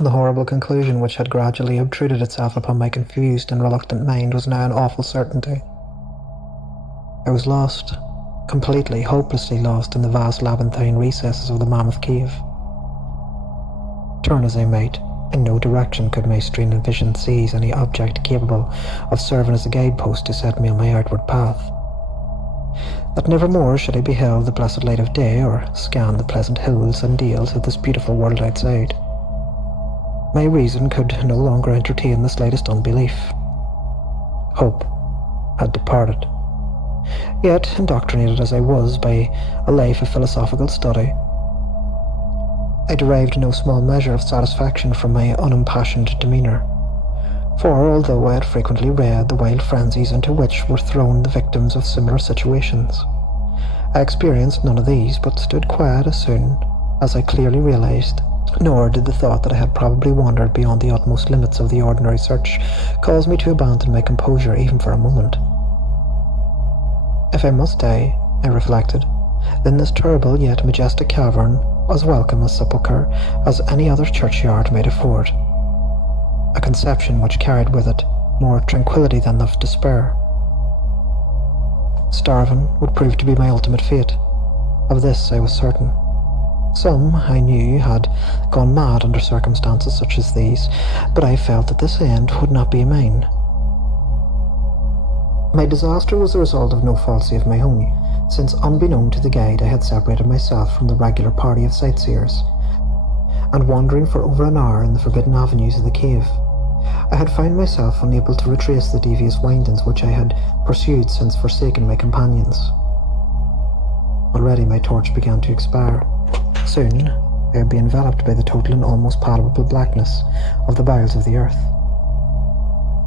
The horrible conclusion which had gradually obtruded itself upon my confused and reluctant mind was now an awful certainty. I was lost, completely, hopelessly lost in the vast labyrinthine recesses of the mammoth cave. Turn as I might, in no direction could my strained vision seize any object capable of serving as a guidepost to set me on my outward path. That never more should I beheld the blessed light of day, or scan the pleasant hills and dales of this beautiful world outside. My reason could no longer entertain the slightest unbelief. Hope had departed. Yet, indoctrinated as I was by a life of philosophical study, I derived no small measure of satisfaction from my unimpassioned demeanour. For, although I had frequently read the wild frenzies into which were thrown the victims of similar situations, I experienced none of these, but stood quiet as soon as I clearly realised. Nor did the thought that I had probably wandered beyond the utmost limits of the ordinary search cause me to abandon my composure even for a moment. If I must die, I reflected, then this terrible yet majestic cavern was welcome a sepulchre as any other churchyard might afford. A conception which carried with it more tranquillity than of despair. Starving would prove to be my ultimate fate. Of this I was certain. Some, I knew, had gone mad under circumstances such as these, but I felt that this end would not be mine. My disaster was the result of no faulty of my own, since unbeknown to the guide I had separated myself from the regular party of sightseers, and wandering for over an hour in the forbidden avenues of the cave, I had found myself unable to retrace the devious windings which I had pursued since forsaking my companions. Already my torch began to expire. Soon I would be enveloped by the total and almost palpable blackness of the bowels of the earth.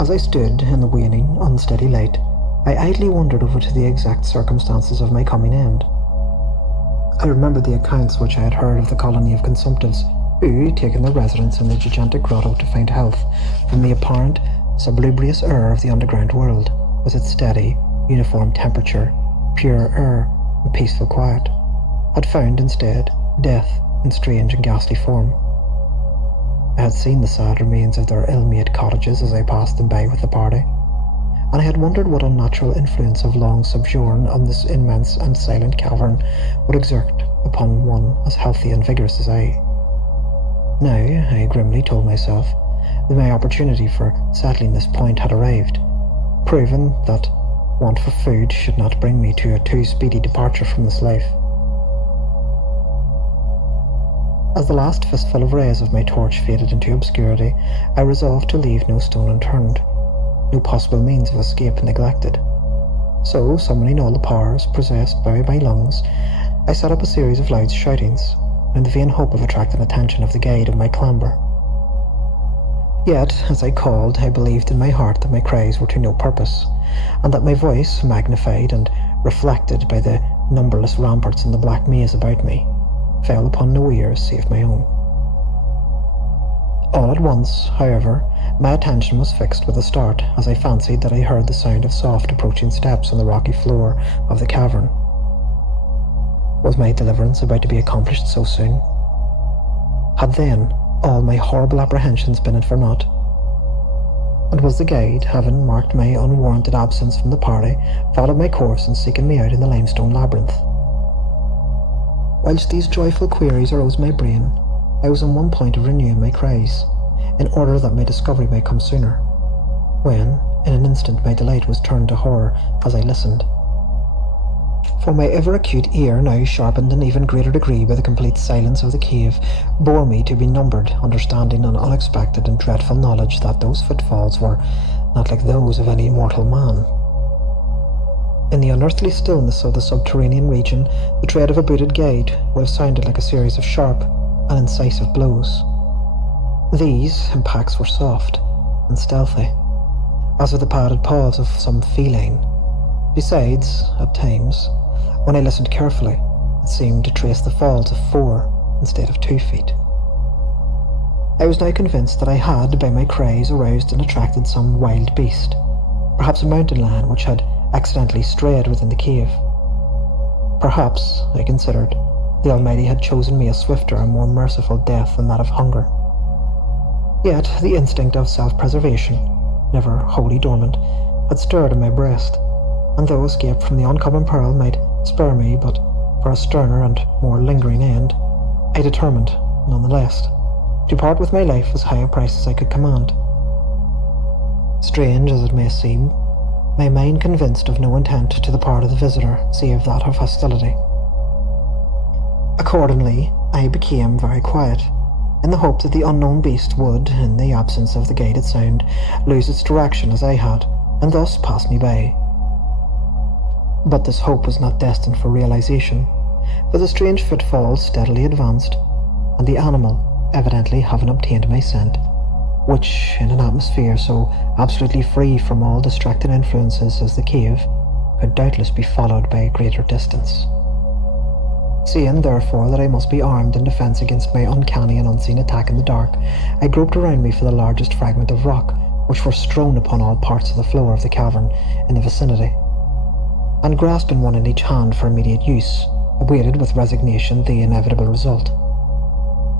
As I stood in the waning, unsteady light, I idly wondered over to the exact circumstances of my coming end. I remembered the accounts which I had heard of the colony of consumptives who, taking their residence in the gigantic grotto to find health from the apparent salubrious air of the underground world, with its steady, uniform temperature, pure air, and peaceful quiet, had found instead death in strange and ghastly form. I had seen the sad remains of their ill-made cottages as I passed them by with the party, and I had wondered what unnatural influence of long sojourn on this immense and silent cavern would exert upon one as healthy and vigorous as I. Now, I grimly told myself that my opportunity for settling this point had arrived, proving that want for food should not bring me to a too speedy departure from this life. As the last fistful of rays of my torch faded into obscurity, I resolved to leave no stone unturned, no possible means of escape neglected. So, summoning all the powers possessed by my lungs, I set up a series of loud shoutings, in the vain hope of attracting attention of the guide of my clamber. Yet, as I called, I believed in my heart that my cries were to no purpose, and that my voice, magnified and reflected by the numberless ramparts in the black maze about me, fell upon no ears save my own. All at once, however, my attention was fixed with a start, as I fancied that I heard the sound of soft approaching steps on the rocky floor of the cavern. Was my deliverance about to be accomplished so soon? Had then all my horrible apprehensions been for naught? And was the guide, having marked my unwarranted absence from the party, followed my course in seeking me out in the limestone labyrinth? Whilst these joyful queries arose in my brain, I was on one point of renewing my cries, in order that my discovery might come sooner, when, in an instant, my delight was turned to horror as I listened. For my ever-acute ear, now sharpened in even greater degree by the complete silence of the cave, bore me to benumbered understanding and unexpected and dreadful knowledge that those footfalls were not like those of any mortal man. In the unearthly stillness of the subterranean region, the tread of a booted guide would have sounded like a series of sharp and incisive blows. These impacts were soft and stealthy, as with the padded paws of some feline. Besides, at times, when I listened carefully, it seemed to trace the falls of 4 instead of 2 feet. I was now convinced that I had, by my cries, aroused and attracted some wild beast, perhaps a mountain lion which had accidentally strayed within the cave. Perhaps, I considered, the Almighty had chosen me a swifter and more merciful death than that of hunger. Yet the instinct of self-preservation, never wholly dormant, had stirred in my breast, and though escape from the uncommon peril might spare me but for a sterner and more lingering end, I determined, nonetheless, to part with my life as high a price as I could command. Strange as it may seem, my mind convinced of no intent to the part of the visitor save that of hostility. Accordingly, I became very quiet, in the hope that the unknown beast would, in the absence of the guided sound, lose its direction as I had, and thus pass me by. But this hope was not destined for realization, for the strange footfalls steadily advanced, and the animal, evidently having obtained my scent, which, in an atmosphere so absolutely free from all distracting influences as the cave, could doubtless be followed by a greater distance. Seeing, therefore, that I must be armed in defence against my uncanny and unseen attack in the dark, I groped around me for the largest fragment of rock which were strewn upon all parts of the floor of the cavern in the vicinity, and grasping one in each hand for immediate use, awaited with resignation the inevitable result.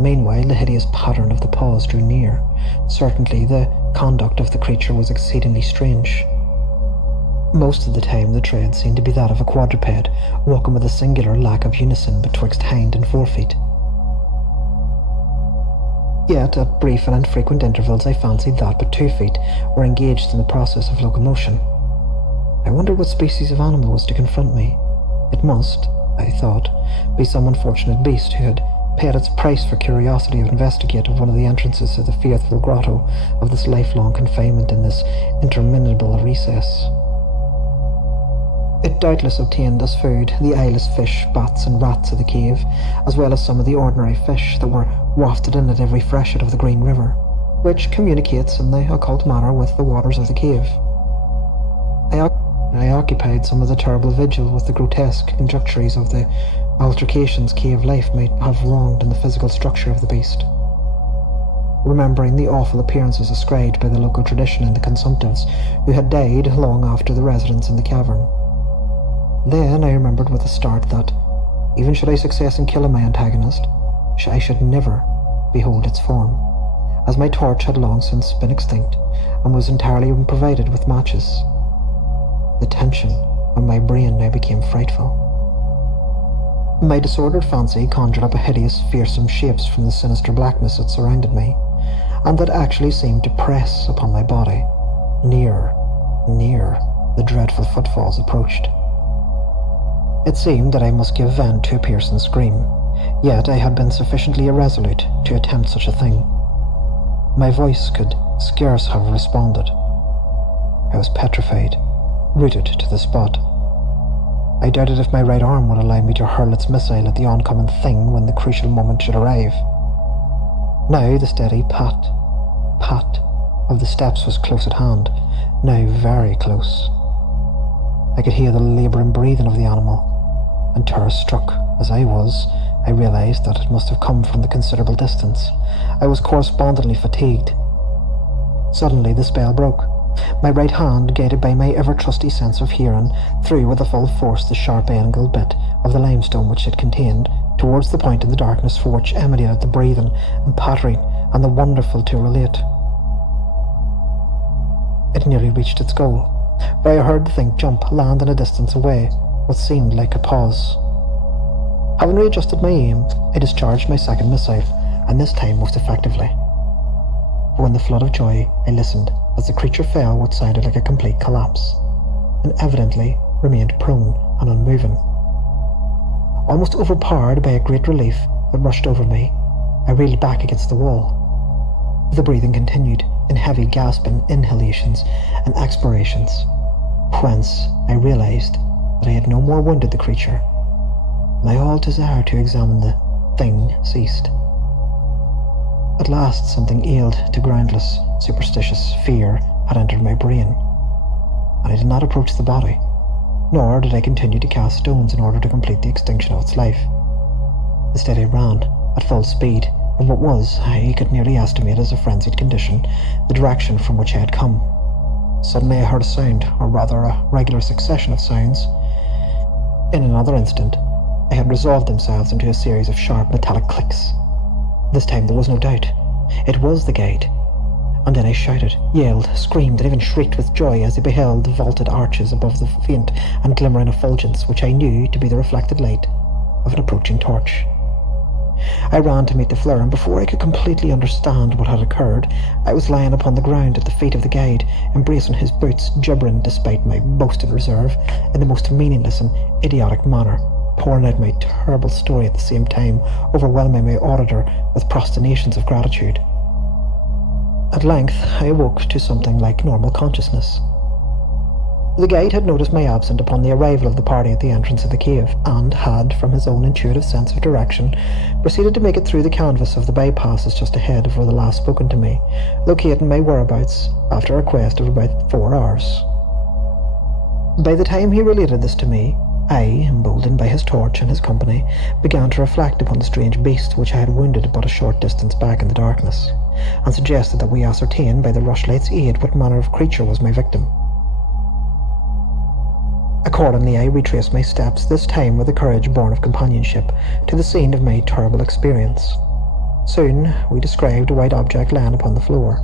Meanwhile, the hideous pattern of the paws drew near. Certainly, the conduct of the creature was exceedingly strange. Most of the time the tread seemed to be that of a quadruped, walking with a singular lack of unison betwixt hind and forefeet. Yet, at brief and infrequent intervals, I fancied that but 2 feet were engaged in the process of locomotion. I wondered what species of animal was to confront me. It must, I thought, be some unfortunate beast who had paid its price for curiosity to investigate one of the entrances of the faithful grotto of this lifelong confinement in this interminable recess. It doubtless obtained as food the eyeless fish, bats and rats of the cave, as well as some of the ordinary fish that were wafted in at every freshet of the Green River, which communicates in the occult manner with the waters of the cave. I occupied some of the terrible vigil with the grotesque conjectures of the altercations cave life might have wronged in the physical structure of the beast, remembering the awful appearances ascribed by the local tradition in the consumptives who had died long after the residents in the cavern. Then I remembered with a start that, even should I succeed in killing my antagonist, I should never behold its form, as my torch had long since been extinct and was entirely unprovided with matches. The tension on my brain now became frightful. My disordered fancy conjured up a hideous, fearsome shapes from the sinister blackness that surrounded me, and that actually seemed to press upon my body. Nearer, nearer, the dreadful footfalls approached. It seemed that I must give vent to a piercing scream, yet I had been sufficiently irresolute to attempt such a thing. My voice could scarce have responded. I was petrified, rooted to the spot. I doubted if my right arm would allow me to hurl its missile at the oncoming thing when the crucial moment should arrive. Now the steady pat, pat of the steps was close at hand, now very close. I could hear the labouring breathing of the animal, and terror-struck as I was, I realised that it must have come from the considerable distance. I was correspondingly fatigued. Suddenly the spell broke. My right hand, guided by my ever-trusty sense of hearing, threw with a full force the sharp-angled bit of the limestone which it contained towards the point in the darkness for which emanated the breathing and pattering and the wonderful to relate. It nearly reached its goal, for I heard the thing jump, land in a distance away, what seemed like a pause. Having readjusted my aim, I discharged my second missile, and this time most effectively. For in the flood of joy, I listened as the creature fell what sounded like a complete collapse, and evidently remained prone and unmoving. Almost overpowered by a great relief that rushed over me, I reeled back against the wall. The breathing continued in heavy gasping inhalations and expirations, whence I realised that I had no more wounded the creature. My all desire to examine the thing ceased. At last something ailed to groundless, superstitious fear had entered my brain, and I did not approach the body, nor did I continue to cast stones in order to complete the extinction of its life. Instead I ran, at full speed, in what was, I could nearly estimate as a frenzied condition, the direction from which I had come. Suddenly I heard a sound, or rather a regular succession of sounds. In another instant, they had resolved themselves into a series of sharp metallic clicks. This time there was no doubt. It was the guide, And then I shouted, yelled, screamed, and even shrieked with joy as I beheld the vaulted arches above the faint and glimmering effulgence which I knew to be the reflected light of an approaching torch. I ran to meet the flare, and before I could completely understand what had occurred, I was lying upon the ground at the feet of the guide, embracing his boots, gibbering despite my boasted reserve, in the most meaningless and idiotic manner, pouring out my terrible story at the same time, overwhelming my auditor with prosternations of gratitude. At length, I awoke to something like normal consciousness. The guide had noticed my absence upon the arrival of the party at the entrance of the cave, and had, from his own intuitive sense of direction, proceeded to make it through the canvas of the bypasses just ahead of where the last spoken to me, locating my whereabouts after a quest of about 4 hours. By the time he related this to me, I, emboldened by his torch and his company, began to reflect upon the strange beast which I had wounded but a short distance back in the darkness, and suggested that we ascertain by the rushlight's aid what manner of creature was my victim. Accordingly, I retraced my steps, this time with a courage born of companionship, to the scene of my terrible experience. Soon we descried a white object lying upon the floor,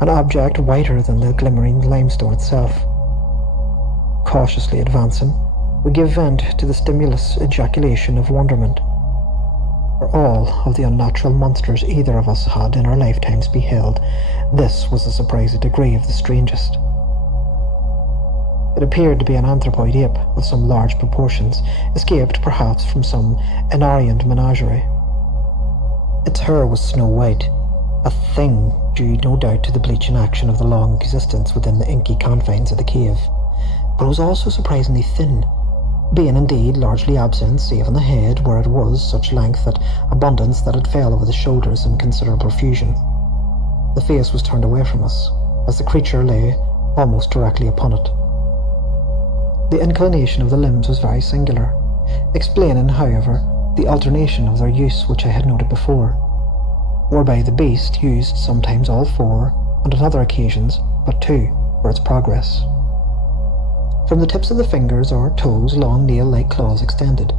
an object whiter than the glimmering limestone itself. Cautiously advancing, we gave vent to the stimulus ejaculation of wonderment. For all of the unnatural monsters either of us had in our lifetimes beheld, this was a surprising degree of the strangest. It appeared to be an anthropoid ape of some large proportions, escaped perhaps from some Anarian menagerie. Its hair was snow white, a thing due no doubt to the bleaching action of the long existence within the inky confines of the cave, but it was also surprisingly thin, being indeed largely absent save on the head, where it was such length and abundance that it fell over the shoulders in considerable profusion. The face was turned away from us, as the creature lay almost directly upon it. The inclination of the limbs was very singular, explaining, however, the alternation of their use which I had noted before, whereby the beast used sometimes all 4, and on other occasions but 2, for its progress. From the tips of the fingers or toes long nail-like claws extended.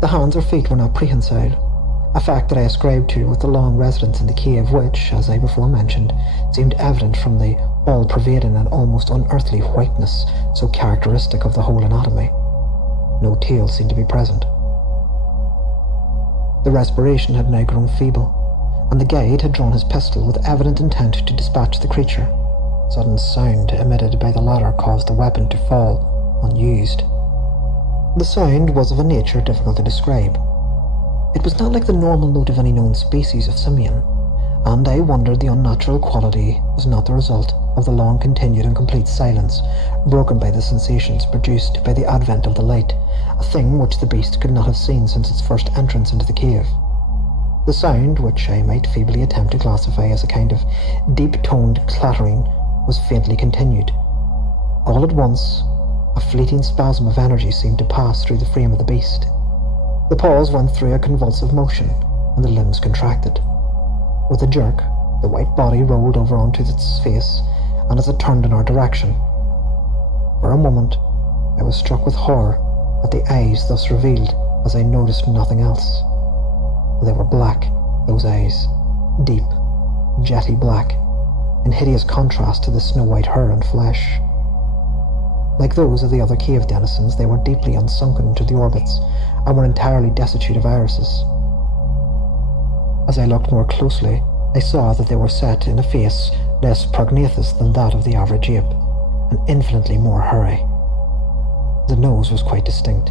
The hands or feet were not prehensile, a fact that I ascribed to with the long residence in the cave which, as I before mentioned, seemed evident from the all-pervading and almost unearthly whiteness so characteristic of the whole anatomy. No tail seemed to be present. The respiration had now grown feeble, and the guide had drawn his pistol with evident intent to dispatch the creature. Sudden sound emitted by the latter caused the weapon to fall unused. The sound was of a nature difficult to describe. It was not like the normal note of any known species of simian, and I wondered the unnatural quality was not the result of the long-continued and complete silence, broken by the sensations produced by the advent of the light, a thing which the beast could not have seen since its first entrance into the cave. The sound, which I might feebly attempt to classify as a kind of deep-toned clattering, was faintly continued. All at once, a fleeting spasm of energy seemed to pass through the frame of the beast. The paws went through a convulsive motion, and the limbs contracted. With a jerk, the white body rolled over onto its face, and as it turned in our direction. For a moment, I was struck with horror at the eyes thus revealed, as I noticed nothing else. They were black, those eyes, deep, jetty black, in hideous contrast to the snow-white hair and flesh. Like those of the other cave denizens, they were deeply unsunken into the orbits, and were entirely destitute of irises. As I looked more closely, I saw that they were set in a face less prognathous than that of the average ape, and infinitely more hairy. The nose was quite distinct.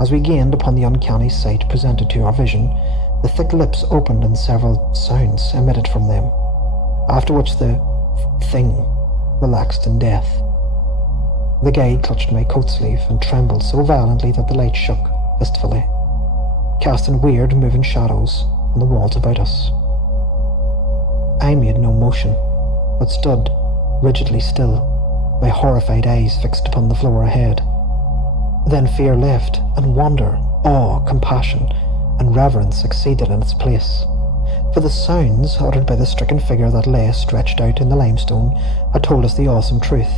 As we gained upon the uncanny sight presented to our vision, the thick lips opened and several sounds emitted from them, after which the thing relaxed in death. The guide clutched my coat sleeve and trembled so violently that the light shook fistfully, casting weird moving shadows on the walls about us. I made no motion, but stood rigidly still, my horrified eyes fixed upon the floor ahead. Then fear left, and wonder, awe, compassion, and reverence succeeded in its place. For the sounds uttered by the stricken figure that lay stretched out in the limestone had told us the awesome truth.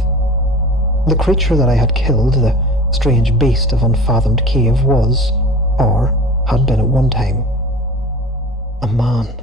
The creature that I had killed, the strange beast of unfathomed cave, was, or had been at one time, a man.